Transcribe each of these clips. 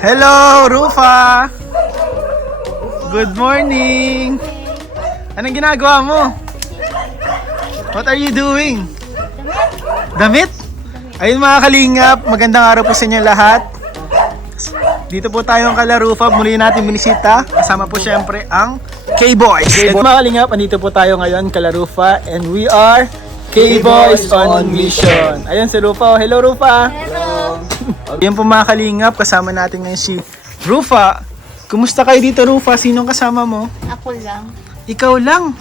Hello, Rufa! Good morning! Anong ginagawa mo? What are you doing? Damit? Ayun mga kalingap, magandang araw po sa inyo lahat. Dito po tayo ang kala Rufa, muli natin binisita. Kasama po syempre ang K-Boys. Mga kalingap, andito po tayo ngayon kala Rufa and we are K-Boys on Mission. Ayun si Rufa. Hello Rufa! Hello! Ayun po mga kalingap, kasama natin ngayon si Rufa. Kumusta kayo dito Rufa? Sinong kasama mo? Ako lang. Ikaw lang.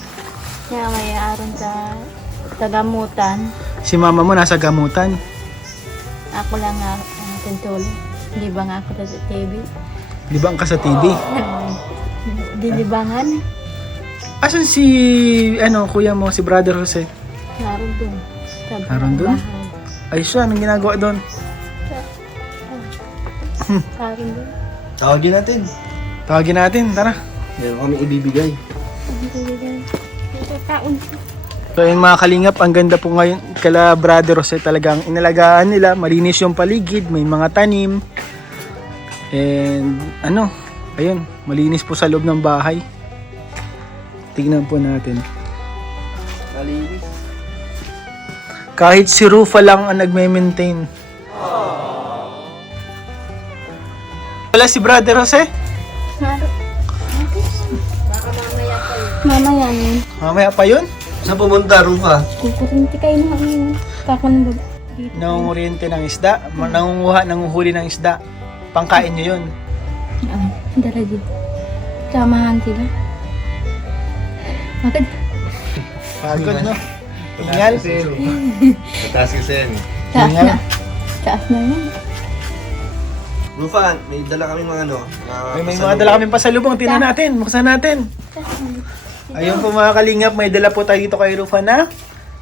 Kaya may aron sa gamutan. Si mama mo nasa gamutan. Ako lang nga ang tintulong. Di ba nga ako sa TV? Libang ka sa TV. Dilibangan. Asan si, kuya mo, si Brother Jose? Naroon doon. Sa Naroon doon? bahay. Ay siya, anong ginagawa doon? Naroon doon. Tawagin natin. Tawagin natin, tara. Meron kami ibibigay. Taon. So yun mga kalingap, ang ganda po ngayon kala Brother Jose, talagang inalagaan nila, malinis yung paligid, may mga tanim. And ayun, malinis po sa loob ng bahay. Tignan po natin. Malinis. Kahit si Rufa lang ang nagme-maintain. Wala si Brother Jose? Mamaya yun. Mamaya pa yun? Saan pumunta, Rufa? Kukurinti kayo na kami. Kako ng baba. Nangunguryente ng isda, nanguhuli ng isda. Pangkain nyo yun. Dala dito. Samahan sila. Bakit? Pagod, no? Tingnan. Mataas kasi yan. Taas Tingnan. na. Taas na yun. Rufa, may dala kami mga May mga dala kami pasalubong. Tingnan natin. Buksan natin. Ayun po mga kalingap, may dala po tayo dito kay Rufa na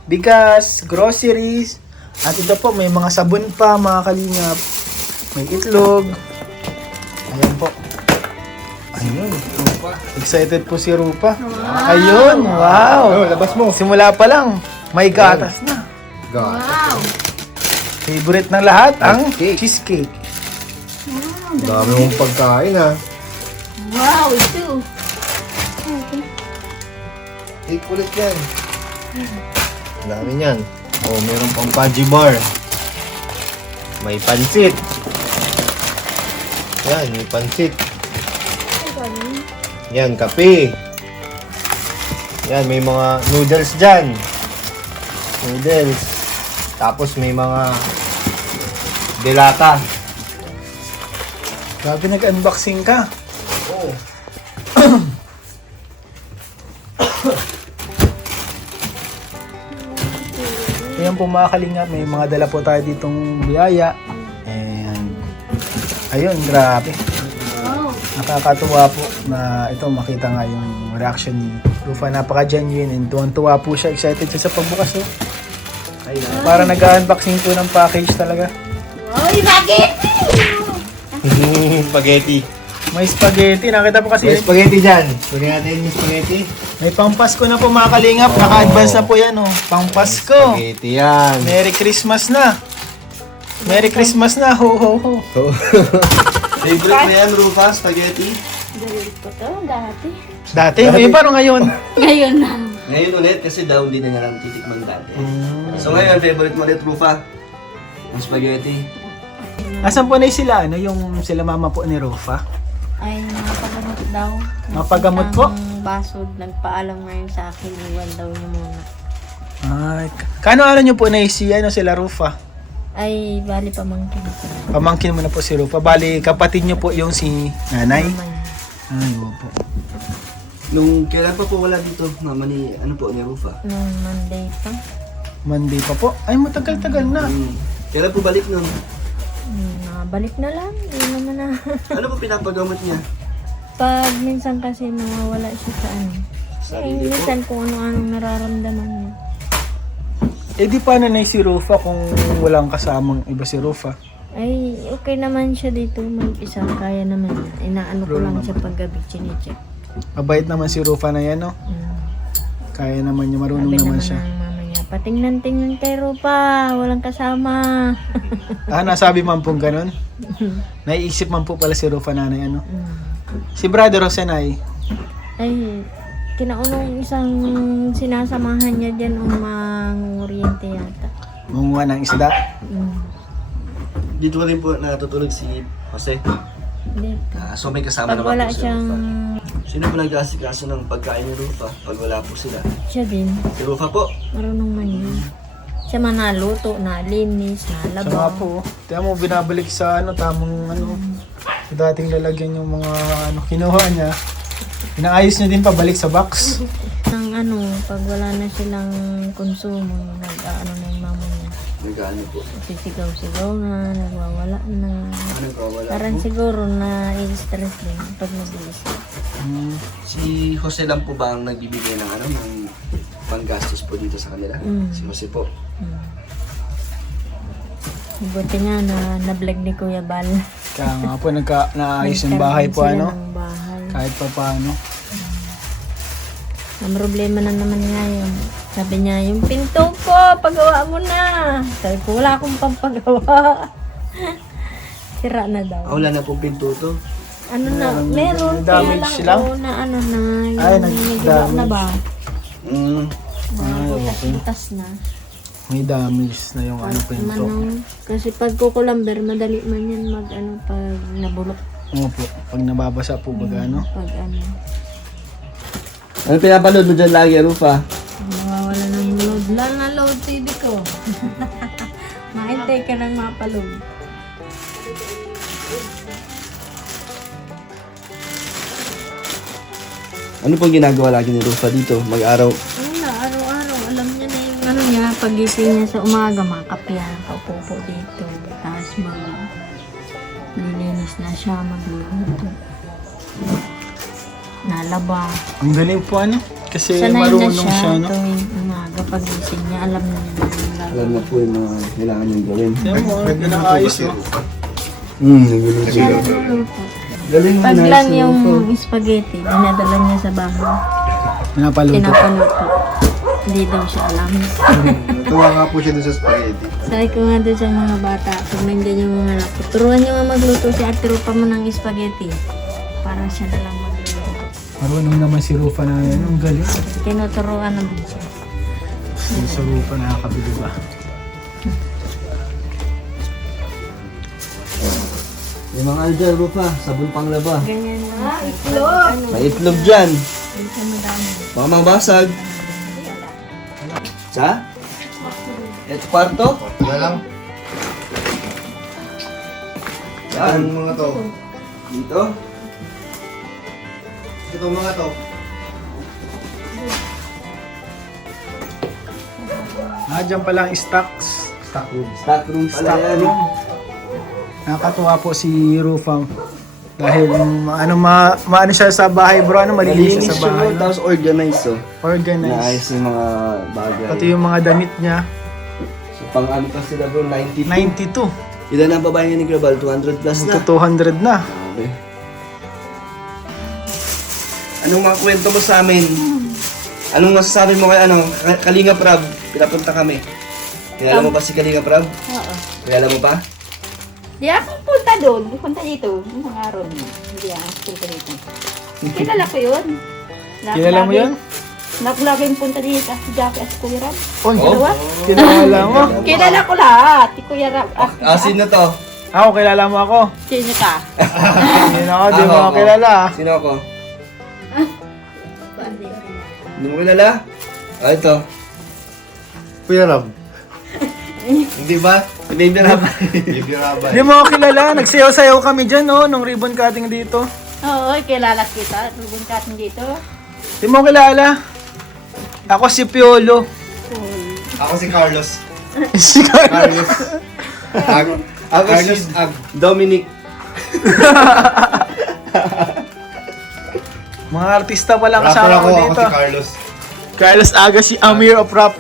bigas, groceries, at ito po may mga sabon pa mga kalingap. May itlog. Ayan po. Ayun. Excited po si Rufa. Ayun, wow. Labas mo. Simula pa lang, may gatas na. Wow! Favorite ng lahat, ang Cheesecake. cheesecake. Dami mong pagkain, ha? Wow! Ito! Take ulit yan. Dami yan. Oh, meron pang Paji bar. May pansit. Yan, may pansit. Yan, kape. Yan, may mga noodles dyan. Noodles. Tapos may mga delata. Grabe, nag-unboxing ka. Oo. Ayan po mga kalingap, may mga dala po tayo ditong biyaya. And ayun, grabe. Wow! Nakakatuwa po na ito makita nga yung reaction ni Rufa. Napaka-genuine and tuwan-tuwa po siya. Excited siya sa pagbukas. Oh. Para nag-unboxing po ng package talaga. Wow! Bakit? Spaghetti. May spaghetti. Nakita po kasi May spaghetti dyan. Kunin natin yung spaghetti. may pang-Pasko na po mga kalingap. Naka-advance na po yan. Oh. Pang-Pasko. Spaghetti yan. Merry Christmas na. Merry Christmas na. Ho, ho, ho. So, favorite mo yan, Rufa? Spaghetti? Galit ko to dati. Dati, ngayon paano ngayon? Ngayon na. Ngayon ulit kasi daw hindi na niya lang titikman dati. So ngayon, favorite mo ulit, Rufa? Ang spaghetti. Asan po na sila? Yung sila mama po ni Rufa? Ay, napagamot daw. Napagamot po? Ang basod, nagpaalam ngayon sa akin, iwan daw niya muna. Ay, kano niyo po na sila Rufa? Ay, bali pamangkin ko. Pamangkin mo na po si Rufa. Bali, kapatid niyo po yung si nanay. Naman. Ay, opo. Nung kailan pa po wala dito, mama ni, ni Rufa? Nung Monday pa. Monday pa po. Ay, matagal-tagal na. Kailan po balik nun? Balik na lang. Yun naman na. Ano po pinapagamot niya? Pag minsan kasi nawawala siya sa ano. Sarili po? Minsan kung ano-anong nararamdaman niya. Eh, di paano na si Rufa kung walang kasamang iba si Rufa? Ay, okay naman siya dito. Mag-isa, kaya naman niya. Inaano ko lang siya paggabi, chinecheck. Mabait naman si Rufa na yan, no? Mm. Kaya naman niya, marunong Sabi naman naman siya. ng mama niya, patingnan-tingnan kay Rupa, walang kasama. Nasabi man pong ganun. Naiisip man po pala si Rufa nanay, ano? Mm. Si Brother Jose nay. Ay, kinaunong isang sinasamahan niya dyan umang-oriente yata. Munguha ng isda. Mm. Dito rin po natutulog si Jose. Dito. So may kasama Pag naman wala po si siyang... Rufa. Sino po nag-aasikaso ng pagkain ni Rufa pag wala po sila? Siya din. Si Rufa po. Marunong man yun. Siya man naluto, nalinis, Siya nga nalabaw. po. Tiyan mo, binabalik sa tamang sa dating lalagyan yung mga kinuha niya. Inaayos niya din pabalik sa box. Pag wala na silang konsumo, nag-ano na yung mama niya. Nag-ano po? Sisigaw-sigaw na, nagwawala na. Nagkawala Parang po. siguro na i-stress din pag nabilis. Si Jose lang po ba ang nagbibigay ng ng panggastos po dito sa kanila? Si Jose po. Buti nga na na-vlog ni Kuya Bal. Kaya nga po, naayos yung bahay po, Nagkaroon sila ano? ng bahay. Kahit pa paano. Ang problema na naman nga yun. Sabi niya, yung pinto ko, pagawa mo na. Sabi ko, wala akong pampagawa. Sira na daw. Wala na pong pinto to. Ano na, meron. damage Kaya lang lang? po na ano na. Yung Ay, nagiba na ba? Butas na. May damage na yung pinto. Manong, kasi pag kukulamber, madali man yan pag nabulok. Oo po, pag nababasa po baga, ano? Pag Ano pinapanood mo dyan lagi, Rufa? nawawala ng load. Lang na load TV ko. Mahintay ka ng mapaload. Ano pong ginagawa lagi ni Rufa dito? Mag-araw? Wala, araw-araw. Alam niya na yung niya, pagising niya sa umaga, makapya, kaupo dito. Tapos lilinis na siya, magluluto. Nalaba. Ang galing po, ano? Kasi Sanay na marunong siya, siya, no? tuwing umaga, pagising niya, alam niya na yung lalo. Alam na po yung mga kailangan niyong gawin. Tiyan mo, inaayos, oh. Nagulo siya. Galing mo Pag na lang yung spaghetti, dinadala niya sa bahay. Pinapaluto. Pinapaluto. Hindi daw siya alam. Tuwa nga po siya doon sa spaghetti. Sabi ko nga doon sa mga bata, pag nandiyan yung mga anak ko, turuan niyo nga magluto si Ate Rupa mo ng spaghetti. Para siya na lang magluto. Marunong naman si Rufa na yan. Ang galing. Tinuturuan naman siya. Sa Rufa nakakabili ba? Yung mga ano dyan, Rufa, sabon panglaba. Ganyan na. Itlog! May itlog dyan. Dito madami. Baka mabasag. Sa? Ito kwarto? Wala lang. Saan? Ang mga to. Dito? Ito mga to. Diyan pala ang stocks. Stock room. Stock room pala Stock yan. room. Nakakatuwa po si Rufang. Dahil maano siya sa bahay bro, malilinis siya sa bahay. Malinis tapos organized oh. Organized. Naayos yung mga bagay. Pati yung mga damit niya, So pang ano pa sila bro, 92. 92. Ilan ang babae nga ni Grabal? 200 plus na. Ito 200 na. Okay. Anong mga kwento mo sa amin? Anong masasabi mo kay Kalinga Prab? Pinapunta kami. Kilala mo ba si Kalinga Prab? Oo. Kilala mo pa? Di ako punta doon. Punta dito. Yung mga araw niya. Hindi ako punta dito. Kilala ko yun. Kilala mo yun? Lagi yung punta dito. Si Jackie at si Kuya Rab. Oy, Dalawa. kilala mo. Kilala ko lahat. Si Kuya Rab. Sino to? Ako, kilala mo ako. Sino ka? Hindi na ako, di mo Ako, ako ako. kilala. Sino ako? Hindi mo kilala? Ito. Kuya Rab. Hindi ba? Si Baby Rab. Baby Rabay. Hindi mo ako kilala. Nagsayaw-sayaw kami dyan, no? Nung ribbon cutting dito. Oo, kilala kita. Rubin Katin dito. Hindi mo ako kilala. Ako si Piolo. Ako si Carlos. Si Carlos. Carlos. Ag. Ako Carlos si Ag. Dominic. Mga artista pala Rapper kasama ako, ko ako dito. si Carlos. Carlos Aga, si Amir of Rap.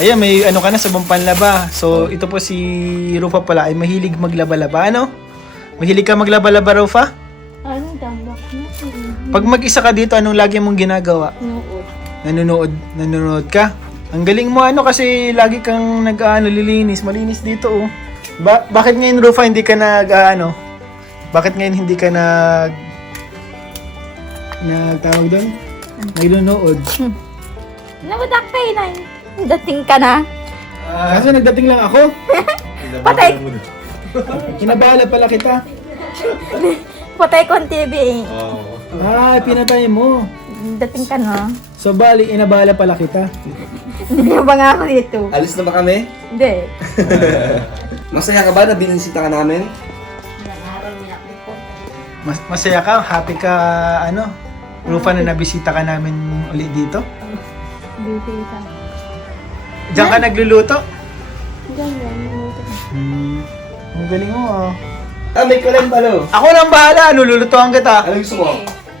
Ayan, may ano ka na sa panlaba. So, ito po si Rufa pala ay mahilig maglaba-laba. Ano? Mahilig ka maglaba-laba, Rufa? Ano, dambak na. Pag mag-isa ka dito, anong lagi mong ginagawa? Oo. Nanonood ka? Ang galing mo ano kasi lagi kang nag-lilinis. Malinis dito oh. Bakit ngayon Rufa hindi ka Bakit ngayon hindi ka tawag doon? Nanonood. Nawadak kayo na. Dating ka na. Kaso nagdating lang ako. Patay. Kinabahala pala kita. Patay ko ang TV. Pinatay mo. Dating ka na. So bali, inabahala pala kita. Hindi ba nga ako dito? Alis na ba kami? Hindi. Masaya ka ba na binisita ka namin? Masaya ka? Happy ka, Rufa na nabisita ka namin ulit dito? Busy ka. Diyan ka nagluluto? Diyan. Ang galing mo May kalembalo. Ako nang bahala, lulutuan kita. Ano gusto mo?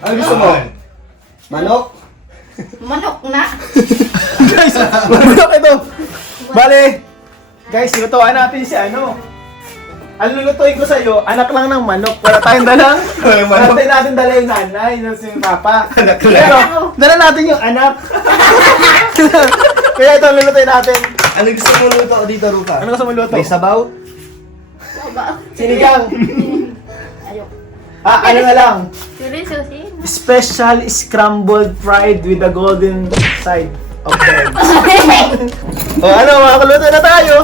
Ano gusto mo? Manok? Manok na. Guys, manok ito. Bale, guys, lutuan natin si Ang lulutuin ko sa'yo, anak lang ng manok. Wala tayong dalang. Wala natin dala yung nanay, yung papa. Pero, dala natin yung anak. Kaya ito ang lulutuin natin. Ano gusto mo luto dito, Rufa? Ano gusto mo luto? May sabaw? Sinigang. Ayok. Ano na lang? Seryoso, Special scrambled fried with the golden side of bread. Makakuluto na tayo.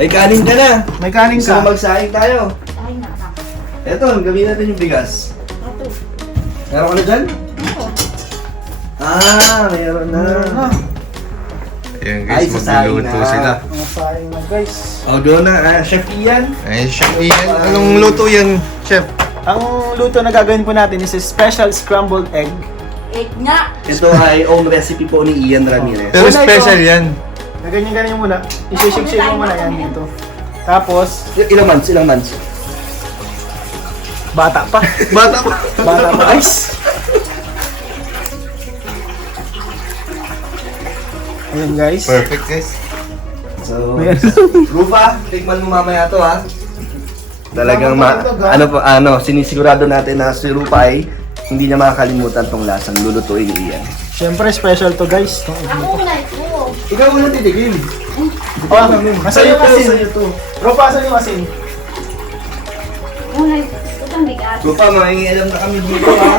May kanin ka na. May kanin Gusto mo ka. magsaing tayo? Ay, nanak. Eto, gawin natin yung bigas. Ito. Meron ka na dyan? Meron na. Ayan Ay, guys, sasaing magluluto na. sila. Mga saing na guys. Doon na. Chef Ian. Ay, chef yan. Anong luto yan, chef? Ang luto na gagawin po natin is a special scrambled egg. Egg nga. Ito ay own recipe po ni Ian Ramirez. Pero Una special ito. yan. Ganyan muna. Isi-shake mo muna yan dito. Tapos, Ilang months? bata pa. Bata pa. Bata pa guys. Ayan guys. Perfect guys. So, Ayan. Rufa, tikman mo mamaya to ha. Talagang Tama pa ito, sinisigurado natin na si Rufa ay hindi niya makakalimutan tong lasang lulutuin ni Ian. Siyempre special to guys. Itong egg Ako nito. na ito. Ikaw muna titigil. Asan yung asin? Sa'yo to. Rufa, asan yung asin? Una, itong bigas. Rufa, mangingialam na kami dito ha.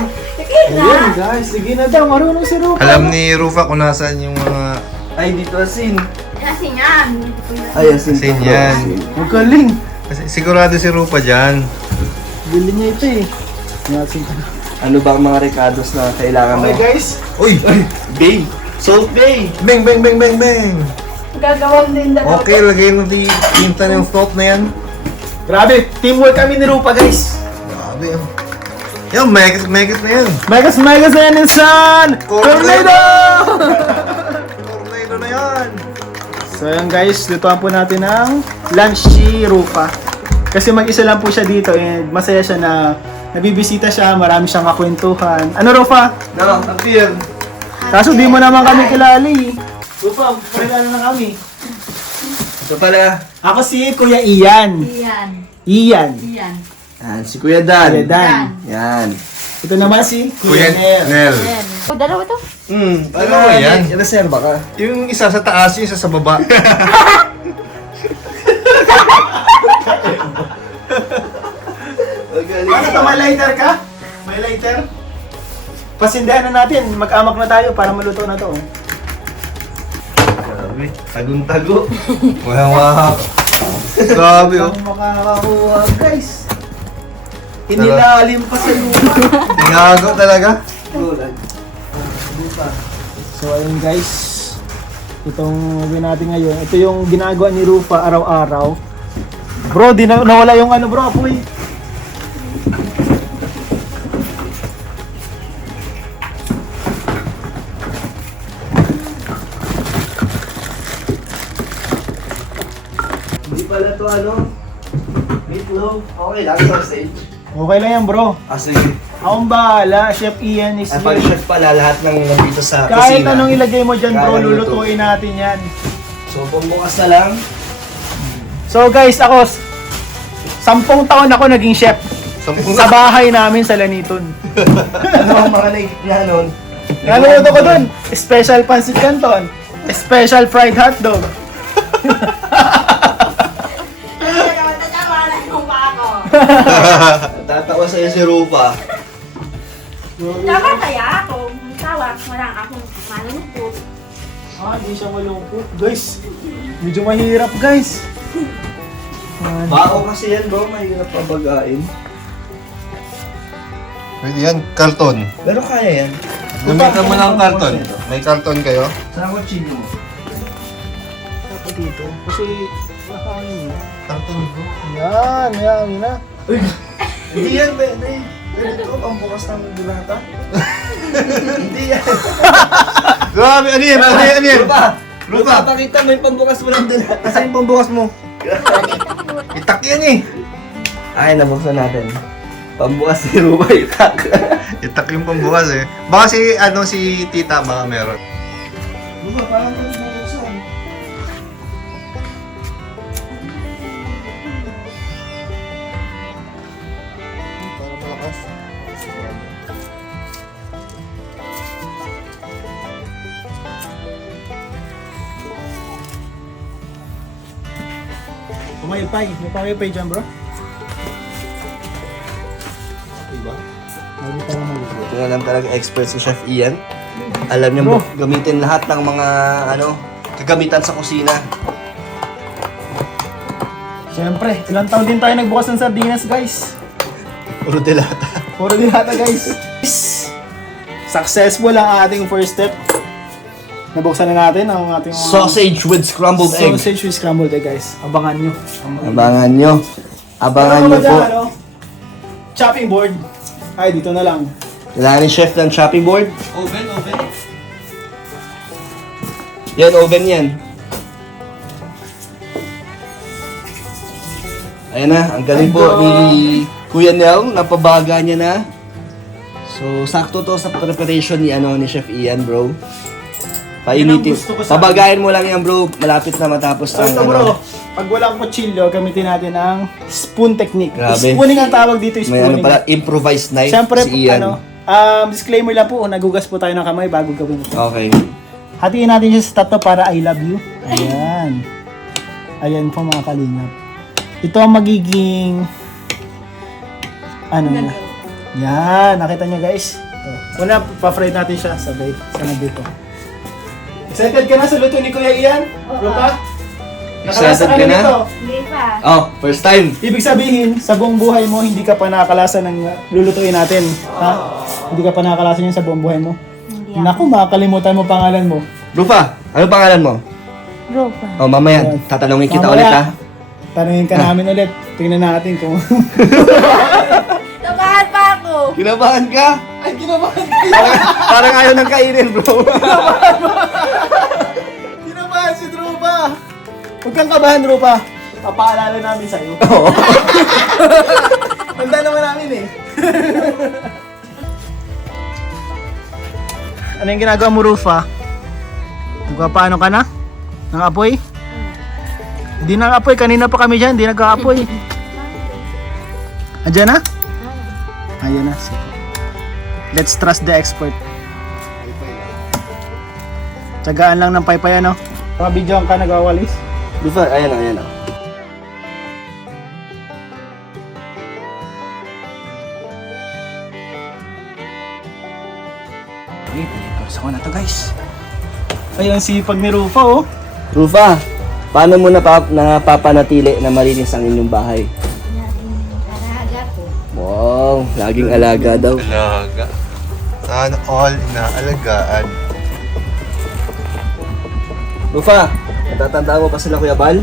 Ayan guys, sige na daw. Marunong si Rufa. Alam ni Rufa kung nasaan yung mga Ay, dito asin. Kasi yan. Ay, asin. Asin to, bro. yan. Magaling. Kasi sigurado si Rufa dyan. Galing niya ito eh. May asin ka na. Ano ba ang mga recados na kailangan mo? Okay guys. Uy! Bay. Salt Bay. Bang, bang, bang, bang, bang! Gagawin din daw. Okay, lagay mo di tinta ng salt na yan. Grabe, teamwork kami ni Rufa guys. Grabe yan. Yan, megas na yan. Megas na yan insan! Tornado! Tornado na yan. So ayan guys, lutuan po natin ang lunch si Rufa. Kasi mag-isa lang po siya dito and masaya siya na nabibisita siya, marami siyang kakwentuhan. Ano Rufa? No, appear. Kaso di mo naman kami kilali. Rufa, kilala na kami. So pala, Ako si Kuya Ian. Yan. Ian. Yan. yan, si Kuya Dan. Kuya Dan. Yan. Ito naman si Kuya Kuya Nel. Nel. Yan. O, dalawa to. Ano ba yan? Reserva ka. Yung isa sa taas, yung isa sa baba. Ano to, may lighter ka? May lighter? Pasindahan na natin, mag-amak na tayo para maluto na to. Grabe, tagong-tago. Wow. Grabe oh. Ang makakakuha guys. Inilalim pa sa lupa. Tinago talaga. So ayun guys, itong gawin natin ngayon, ito yung ginagawa ni Rufa araw-araw. Bro, di na nawala yung ano bro, apoy. Hindi pala to meatloaf. Okay lang sa stage. Okay lang yan bro. Sige. Akong bahala, Chef Ian is Pag here. chef pala lahat ng nandito sa Kahit kusina. anong ilagay mo dyan bro, Kaya luto. lulutuin natin yan. So, bumbukas na lang. So guys, ako, 10 taon ako naging chef. Sa bahay namin sa Laniton. Ano ang mga naisip niya nun? Naluluto ko dun. Special pancit canton. Special fried hotdog. Tatawa sa'yo si Rupa. Dapat kaya ako. Tawag, wala akong manunukot. Hindi siya malungkot. Guys, medyo mahirap guys. Bao kasi yan bro, mahirap pabagain. Pwede yan, karton. Pero kaya yan. Gamitan mo ng karton. May karton kayo? Saan ko chino mo? Dapat dito. Kasi nakain mo. Karton bro. Yan, mayami na. Hindi yan, pwede. Pwede ko, pambukas ng dilata. Hindi yan. Grabe, ano yan? Ano yan? Rupa, pakita mo yung pambukas mo ng dilata. Saan yung pambukas mo? Itak yan eh. Ay, nabuksan natin. Pambukas ni Rupa, itak. Itak yung pambukas eh. Baka si tita baka meron. Rupa, parang pwede nabuksan. Para malakas. Pumaypay. May pamaypay dyan bro. Diba? Hindi pa naman dito. Ito na lang talaga expert si Chef Ian. Alam niya gamitin lahat ng mga kagamitan sa kusina. Siyempre, ilang taon din tayo nagbukas ng sardinas guys. Puro dilata. Puro dilata guys. Successful ang ating first step. Nabuksan na natin ang ating mga Sausage with scrambled egg. sausage with scrambled egg guys. Abangan nyo. Abangan nyo. Abangan nyo po. Chopping board. Ay, dito na lang. Kailangan ni Chef ng chopping board. Oven. Yan, oven yan. Ayan na, ang galing po ni Kuya Nel. Napabaga niya na. So, sakto to sa preparation ni Chef Ian, bro. Painitin. Yan ang gusto ko sa- Pabagayin mo lang yan, bro. Malapit na matapos So ang ito bro, pag walang kutsilyo, gamitin natin ang spoon technique. Grabe. Spooning ang tawag dito, May spooning. pala, improvised knife Siyempre, si Ian. disclaimer lang po, nagugas po tayo ng kamay bago gawin ito. Okay. Hatiin natin siya sa tatlo para I love you. Ayan. Ayan po mga kalingap. Ito ang magiging na. Yan, nakita niyo guys. Ito. Una, pa-fry natin siya sabay sa dito. Excited ka na sa luto ni Kuya Ian? Rupa? Nakalasa Excited ka na? nito? Hindi pa. Oh, first time. Ibig sabihin, sa buong buhay mo, hindi ka pa nakakalasa ng lulutuin natin. Ha? Hindi ka pa nakakalasa yun sa buong buhay mo. Hindi Naku, makakalimutan mo pangalan mo. Rupa, ano pangalan mo? Rupa. Oh, mamaya, Ayan. tatanungin kita Mamaya, ulit ha. Tanungin ka namin ulit. Tingnan natin kung... Nabahan pa ako. Kinabahan ka? Ay, ginabahan Parang ayaw nang kainin, bro. Ginabahan si Rupa! Huwag kang kabahan, Rupa. Papaalala namin sa'yo. Oo. Handa naman namin eh. Ano yung ginagawa mo, Rufa? Paano ka na? Nang apoy? Hindi nang apoy. Kanina pa kami dyan. Hindi nagka-apoy. Andiyan na? Ayun na. Sige. Let's trust the expert. Tsagaan lang ng paypay, ano? Mga video ka nagawalis. Rupa, ayan. Okay, pagkakaroon ko na to guys. Ayun, sipag ni Rufa oh. Rufa, paano mo napapanatili na malinis ang inyong bahay? Alaga ko. Wow, laging alaga daw. Alaga. Sana all inaalagaan. Rufa, natatandaan mo pa sila Kuya Bal?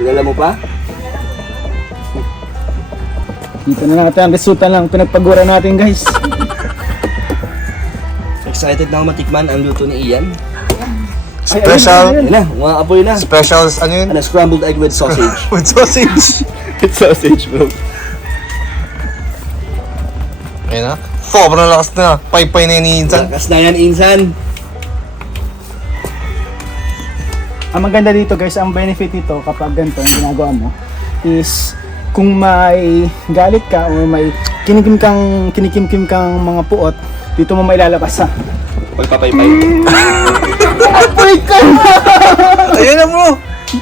Kilala mo pa? Dito na natin ang resulta lang pinagpagura natin guys. Excited na ako matikman ang luto ni Ian. Special. Ayun na, mga apoy na. Special, ano yun? Ano, scrambled egg with sausage. With sausage. With sausage, bro. Ayun na. Sobrang lakas na. Paypay na yun Insan. Lakas na yan, Insan. Ang maganda dito guys, ang benefit nito kapag ganito ang ginagawa mo is kung may galit ka o may kinikim kang mga puot, dito mo mailalabas ha. Pagpapaypay. Apoy ka na! Ayun na bro!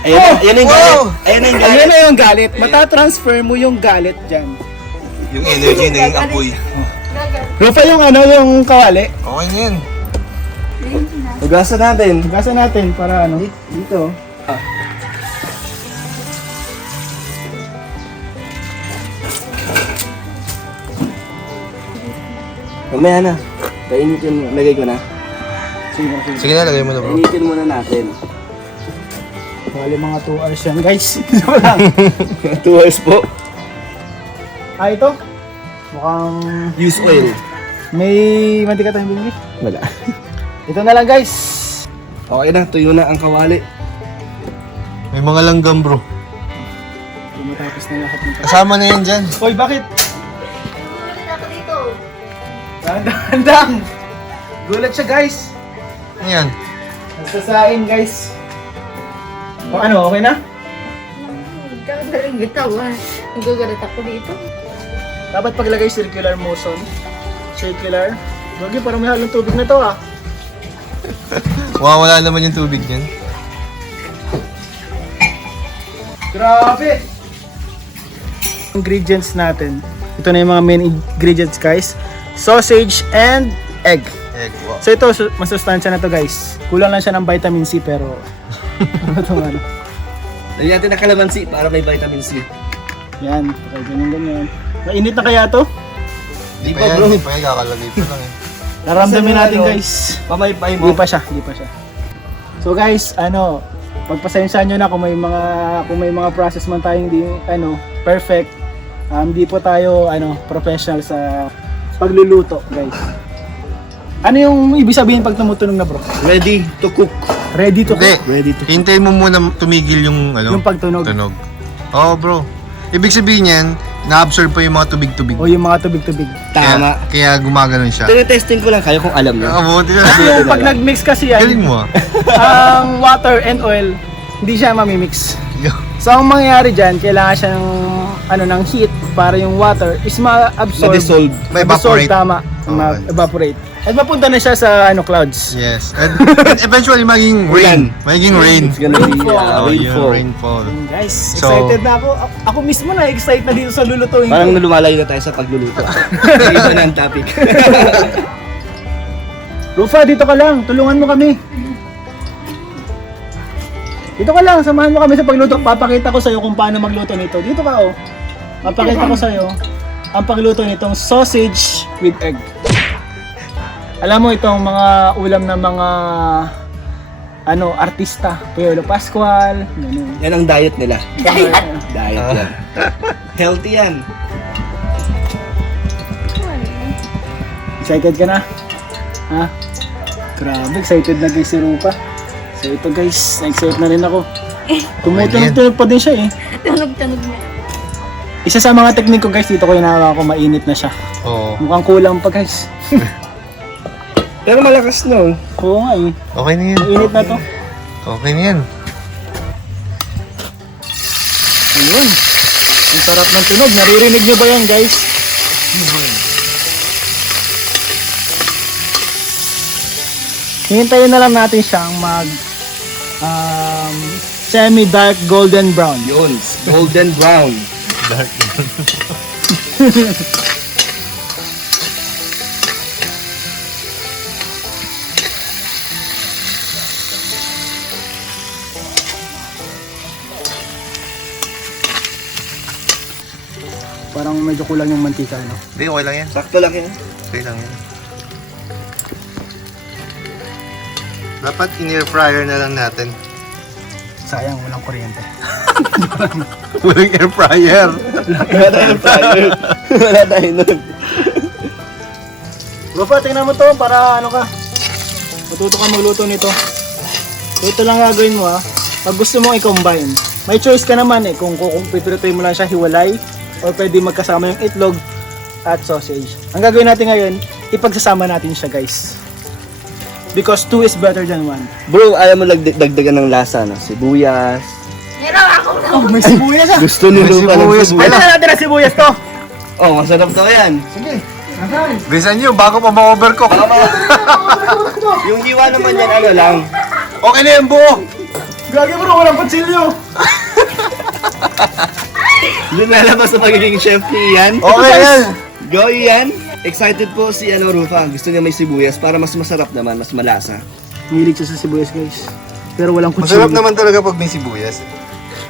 Ayan na yung galit. Ayan na yung galit. Ayan na yung galit. Matatransfer mo yung galit dyan. Yung energy na yung apoy. Rufa yung yung kawali. Okay na yan. Hugasan natin. Hugasan natin para ano. Dito. Mamaya na. Kainitin mo. Lagay ko na. Sige na, lagay mo na bro. Kainitin muna natin. Bali mga 2 hours yan guys. Ito lang. 2 hours po. Ito. Mukhang Use oil. may mantika tayong binili. Wala. Ito na lang guys. Okay na. Tuyo na ang kawali. May mga langgam bro. Matapos na lahat ng Kasama na yan dyan. Hoy, bakit? Dahan-dahan. Gulat siya guys. Ano yan? Nagsasain guys. O ano, okay na? Kagaling gitawa. Nagagalit ako dito. Dapat paglagay circular motion. Circular. Gagi, parang may halong tubig na to ah. Wala naman yung tubig dyan. Grabe! Ingredients natin. Ito na yung mga main ingredients guys. Sausage and egg. Egg, wow. So ito, masustansya na to guys. Kulang lang siya ng vitamin C pero... ano to ano? Lagyan natin ng kalamansi para may vitamin C. Yan, okay, ganyan. Mainit na kaya to? Di pa, pa yan, bro. di pa yan. Kakalagay pa lang eh. Naramdamin Kasi natin ano, guys. Pamaypay Hindi mo. pa siya. So guys, pagpasensyahan nyo na kung may mga process man tayong hindi perfect. Hindi po tayo professional sa pagluluto, guys. Ano yung ibig sabihin pag tumutunog na bro? Ready to cook. Ready to Hindi. cook? Ready to cook. Hintayin mo muna tumigil yung Yung pagtunog. tunog. Oo bro. Ibig sabihin yan, na-absorb pa yung mga tubig-tubig. O yung mga tubig-tubig. Tama. Kaya gumaganon siya. Tinetesting ko lang kayo kung alam nyo. Buti na. Kasi yung pag nag-mix kasi Galing yan, mo ah. ang water and oil, hindi siya mamimix. So ang mangyayari dyan, kailangan siya ng heat para yung water is ma-absorb. Ma-dissolve. Ma-evaporate. Tama. Okay. Ma-evaporate. At mapunta na siya sa clouds. Yes. And eventually maging rain. Magiging rain. It's gonna be Rainfall. rainfall. Rainfall. Guys, So- excited na ako. Ako mismo na excited na dito sa lulutuin Parang ko. lumalayo na tayo sa pagluluto. Iba na ang topic. Rufa, dito ka lang. Tulungan mo kami. Dito ka lang. Samahan mo kami sa pagluto. Papakita ko sa'yo kung paano magluto nito. Dito ka oh. Papakita ko sa'yo ang pagluto nitong sausage with egg. Alam mo itong mga ulam ng mga artista. Piolo Pascual. Ganun. Yan ang diet nila. Diet. Diet yan. Healthy yan. Excited ka na? Ha? Grabe, excited na guys si Rupa. So ito guys, excited na rin ako. Tumutunog-tunog pa din siya eh. Tunog-tunog na. Isa sa mga teknik ko guys, dito ko hinawa ko, mainit na siya. Oo. Mukhang kulang pa guys. Pero malakas no. Oo nga eh. Okay na yan. Mainit na to. Okay na yan. Ayun. Ang sarap ng tunog. Naririnig nyo ba yan guys? Hintayin na lang natin siyang mag semi-dark golden brown. Yun. Golden brown. Parang medyo kulang yung mantika, no? Hindi, okay lang yan. Sakto lang yan. Okay lang yan. Dapat in-air fryer na lang natin. Sayang, walang kuryente. Walang air fryer. Wala tayong fryer. Wala tayo nun. Rufa, tingnan mo to para matuto ka magluto nito. So, ito lang gagawin mo ha. Pag gusto mong i-combine, may choice ka naman eh kung pipirutuin mo lang siya hiwalay or pwede magkasama yung itlog at sausage. Ang gagawin natin ngayon, ipagsasama natin siya guys. Because 2 is better than 1. Bro, ayaw mo dagdagan ng lasa, no? Sibuyas. Meron ako na. Oh, may sibuyas ah! Gusto ni May Luca ng sibuyas sibuyas. Ano na natin ang sibuyas to? Oh, masarap daw yan. Sige. Nasaan? Bilisan nyo, bago pa ma-overcook. Yung hiwa naman yan, ano lang. Okay na yung buo. Gagi bro, walang kutsilyo. Doon lalabas sa pagiging chef ni Ian. Okay yan. Go, Ian. Excited po si Rufa. Gusto niya may sibuyas para mas masarap naman, mas malasa. Hilig siya sa sibuyas guys. Pero walang kutsilyo. Masarap naman talaga pag may sibuyas.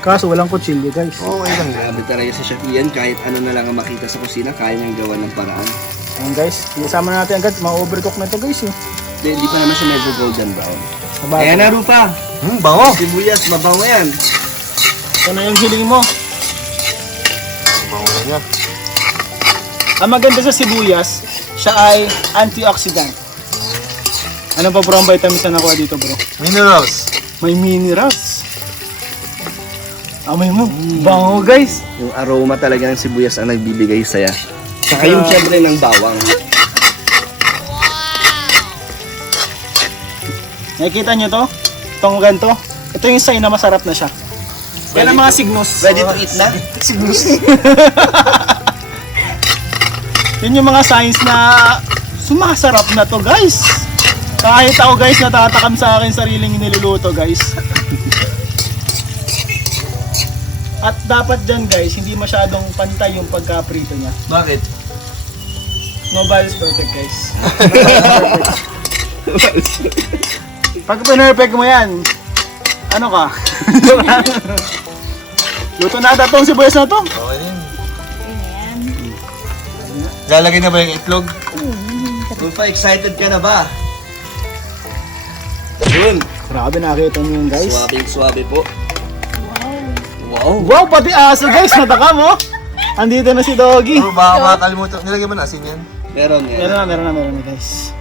Kaso walang kutsilyo guys. Okay lang yan. Grabe talaga si Chef Ian. Kahit ano na lang ang makita sa kusina, kaya niyang gawa ng paraan. Ayan guys, isama natin agad. Ma-overcook na to guys eh. Hindi pa naman siya medyo golden brown. Sabagay. Ayan na, Rufa. Bango. Sibuyas, mabango yan. Ito na yung hiling mo. Bango na niya. Ang maganda sa sibuyas, siya ay antioxidant. Ano pa bro ang vitamins na nakuha dito bro? Minerals. May minerals. Amoy mo, bango guys. Yung aroma talaga ng sibuyas ang nagbibigay saya. Saka yung syempre ng bawang. Nakikita nyo to? Itong ganito? Ito yung sign na masarap na siya. Yan ang mga signals. Ready to eat na? Yun yung mga signs na sumasarap na to guys. Kahit ako guys natatakam sa akin sariling niluluto guys. At dapat dyan guys, hindi masyadong pantay yung pagka-prito niya. Bakit? Nobody is perfect guys. Pag pinerfect mo yan, ano ka? Luto na ata tong sibuyas na to. Okay din. Ayan. Lalagay na ba yung itlog? Rufa, excited ka na ba? Yun. Grabe nakita niyo yun guys. Suwabe po. Wow. Wow, pati aso guys, natakam oh. Andito na si Doggy. Bro, baka makakalimutan. Nilagay ba na asin yan? Meron yan. Meron na guys.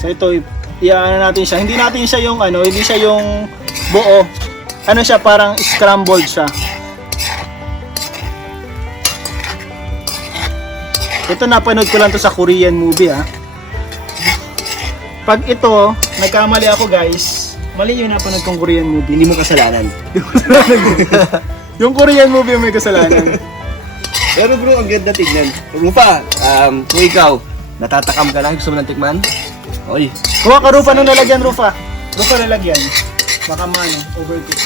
So ito, iyaano natin siya. Hindi natin siya yung ano, hindi siya yung buo. Ano siya, parang scrambled siya. Ito napanood ko lang to sa Korean movie ah. Pag ito, nagkamali ako guys, mali yung napanood kong Korean movie. Hindi mo kasalanan. Yung Korean movie yung may kasalanan. Pero bro, ang ganda tignan. Rufa, kung ikaw, natatakam ka lang, gusto mo ng tikman? Oy. Kuha ka Rufa nung nalagyan, Rufa. Rufa nalagyan. Baka mano, overcook.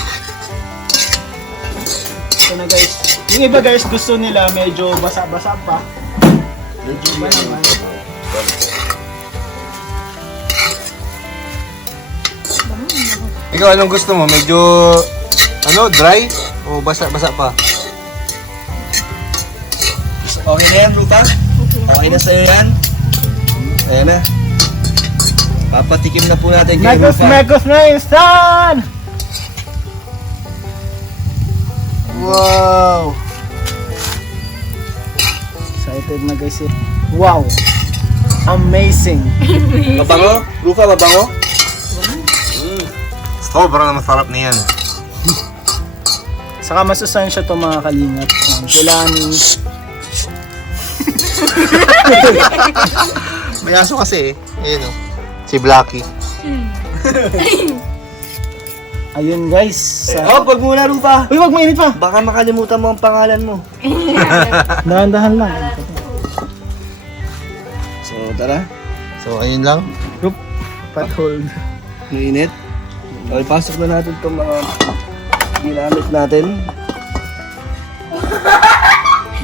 Ito na guys. Yung iba guys, gusto nila medyo basa-basa pa. Medyo Iba naman. Ikaw, anong gusto mo? Medyo, dry? O basa-basa pa? Okay na yan, Rufa? Okay na sa'yo yan? Ayan na. Papatikim na po natin kay Rufa. Megos na instant! Wow! Excited na guys eh. Wow! Amazing! Mabango? Rufa, mabango? Sobrang masarap na yan. Saka masustansya to mga kalingap. Kailangan May aso kasi eh. Ayun o. Si Blackie. ayun guys. Oh, pag muna, Rufa. Uy, wag mainit pa! Baka makalimutan mo ang pangalan mo. Dahan-dahan lang. So, tara. So, ayun lang. Pothold. Mainit. Okay, pasok na natin itong mga ginamit natin.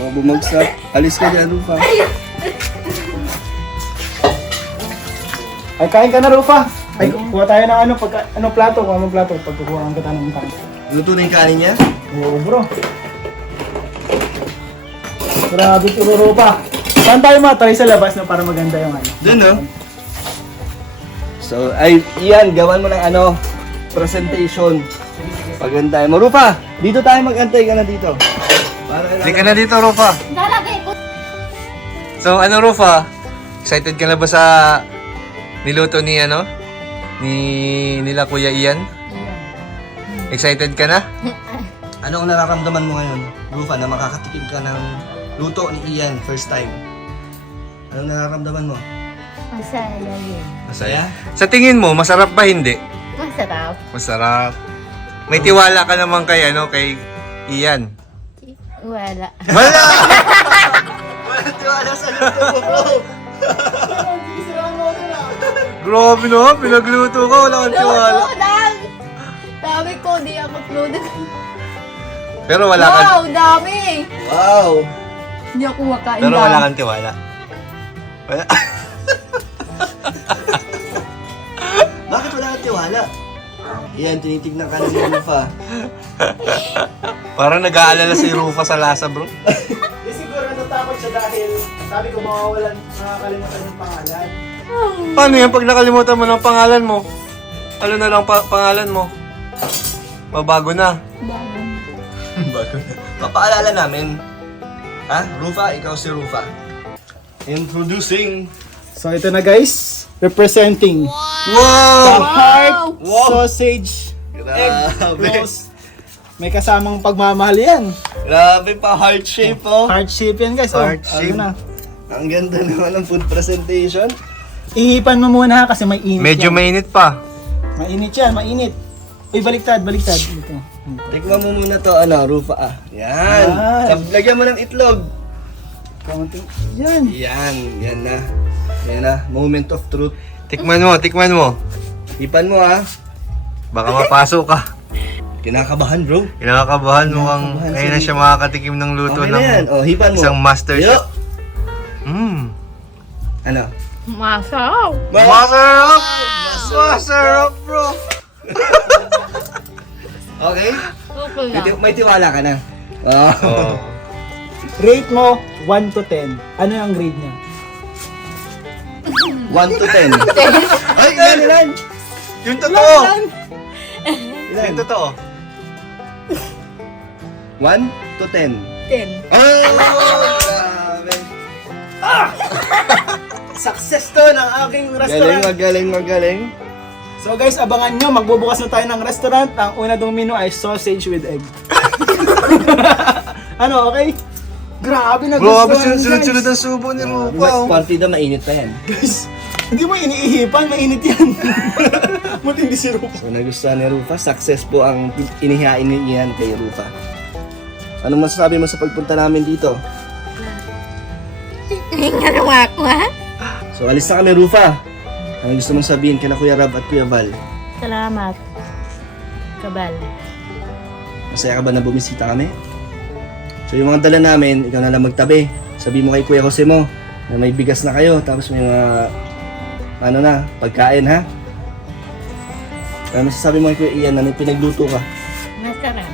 Mga bumagsak. Alis ka dyan, Rufa. Ay, kain ka na, Rufa. Ay, kuha tayo ng plato. Kuha mo plato. Pagkukuhaan ka tayo ng kain. Luto na yung kanin niya. Oo, bro. Grabe ito, Rufa. Saan tayo matry sa labas na para maganda yung ano? Doon, no? So, ay, Ian, gawan mo ng presentation. Pagantay mo. Rufa, dito tayo mag-antay ka na dito. Para Hindi ka na dito, Rufa. Lalagay ko. So, Rufa? Excited ka na ba sa niluto ni, nila Kuya Ian? Excited ka na? Ano ang nararamdaman mo ngayon, Rufa, na makakatikim ka ng luto ni Ian first time? Anong nararamdaman mo? Masaya yun. Masaya? Sa tingin mo, masarap ba hindi? Masarap. Masarap. May tiwala ka naman kay, kay Ian. Wala. Wala! tiwala sa luto mo, bro. Grabe no, pinagluto ka, wala kang tiwala. Dami ko, di ako uploaded. Pero wala kang, Wow, dami! Wow. Hindi ako makain. pero wala kang tiwala. Wala. Bakit wala kang tiwala? Yan, tinitignan ka ng Rufa. Parang nag-aalala si Rufa sa lasa, bro. Siguro natatakot siya dahil sabi ko makakalimutan yung pangalan. Paano yan pag nakalimutan mo ng pangalan mo? Ano na lang pangalan mo? Mabago na. Bago na. Papaalala namin. Ha? Rufa, ikaw si Rufa. Introducing. So ito na guys, representing Wow! heart, Wow. sausage, egg Grabe. rolls. May kasamang pagmamahal yan. Grabe pa, heart shape oh. Heart shape yan guys. Heart Ano shape. na. Ang ganda naman ng food presentation. Ihipan mo muna ha kasi may init Medyo yan. mainit pa. Mainit yan, mainit. Uy, baliktad. Ito. Tikman mo muna to, ano, Rufa ah. Yan. Yan. Lagyan mo ng itlog. Kaunting. Yan. Yan na. Yan na, moment of truth. Tikman mo, tikman mo. Hipan mo ah. Baka mapasok ka. Kinakabahan bro. Kinakabahan mo ang Kinakabahan ngayon siya. na siya makakatikim ng luto Okay na yan. ng Oh, hipan mo. isang master Yo. chef. Ano? Masaw! Masarap! Masarap, bro! Okay? Okay lang. May tiwala ka na. Oh. Rate mo 1 to 10. Ano ang grade niya? 1 to 10. Ay, ilan? Yung totoo! Ilan? Yung totoo. 1 to 10. 10. Oh! Grabe. Success to ng aking Galing, restaurant. magaling. So guys, abangan nyo. Magbubukas na tayo ng restaurant. Ang una dong menu ay sausage with egg. Ano, okay? Grabe na Bro, gusto. sunod-sunod ang subo ni Rupa. Confident, mainit pa yan. Guys, hindi mo iniihipan. Mainit yan. Buti hindi si Rupa. So nagustuhan ni Rufa, success po ang inihain ni Ian kay Rufa. Anong masasabi mo sa pagpunta namin dito? Hinga naman ako, ha? So alis na kami Rufa. Ano gusto mong sabihin kina Kuya Rab at Kuya Val? Salamat. Kabal. Masaya ka ba na bumisita kami? So yung mga dala namin, ikaw na lang magtabi. Sabi mo kay Kuya Jose mo na may bigas na kayo, tapos may mga pagkain ha? Ano masasabi mo kay Kuya Ian na may pinagluto ka? Masarap.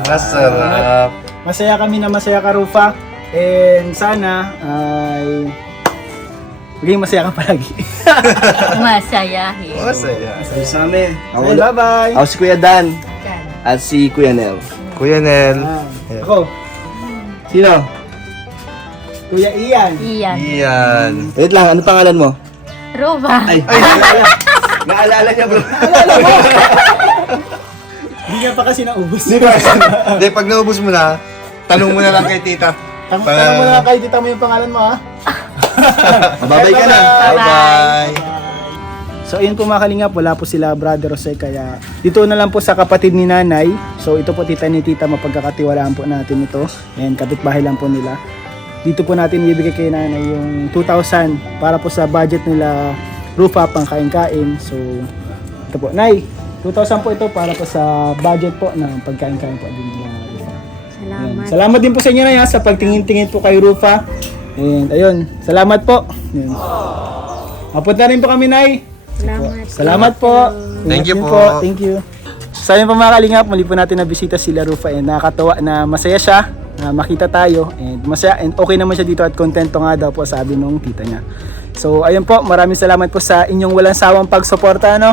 Masarap. Masaya kami na masaya ka, Rufa. And sana ay maging masaya ka palagi. Masayahin. Masaya. Sabi sa amin. Okay, bye-bye. Ako si Kuya Dan at si Kuya Nel. Kuya Nel. Ako, Sino? Kuya Ian. Iyan. Iyan. Wait lang, ano pangalan mo? Ruba. Ay, naalala niya bro. Hindi nga pa kasi naubos. Hindi, pag naubos mo na, tanong mo na lang kay tita. Tanong mo na kay tita mo yung pangalan mo, ha? Mababay ka na. Bye-bye. So ayun po mga kalingap, wala po sila Brother Jose, kaya dito na lang po sa kapatid ni nanay. So ito po tita ni tita, mapagkakatiwalaan po natin ito. And kapitbahay lang po nila. Dito po natin ibigay kay nanay yung 2,000 para po sa budget nila Rufa pang kain-kain. So ito po, Nay, 2,000 po ito para po sa budget po ng pagkain-kain po din nila Rufa. Salamat. Salamat din po sa inyo na sa pagtingin-tingin po kay Rufa. And ayun, salamat po. Ayun. Mapunta rin po kami, Nay. Salamat. Salamat po. Thank you Ingat din po. Thank you. Sa inyo pa mga kalingap, muli po natin nabisita sila Rufa and nakakatawa na masaya siya na makita tayo and masaya and okay naman siya dito at kontento nga daw po sabi nung tita niya. So ayun po, maraming salamat po sa inyong walang sawang pagsuporta, no?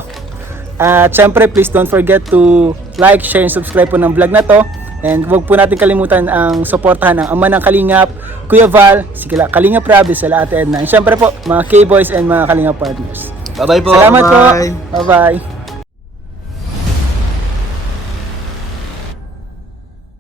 At syempre, please don't forget to like, share, and subscribe po ng vlog na to. And huwag po natin kalimutan ang suportahan ng Ama ng Kalingap, Kuya Val, si Kalingap Rob, sila Ate Edna. And syempre po, mga K-Boys and mga Kalingap partners. Bye-bye po. Salamat Bye. po. Bye-bye.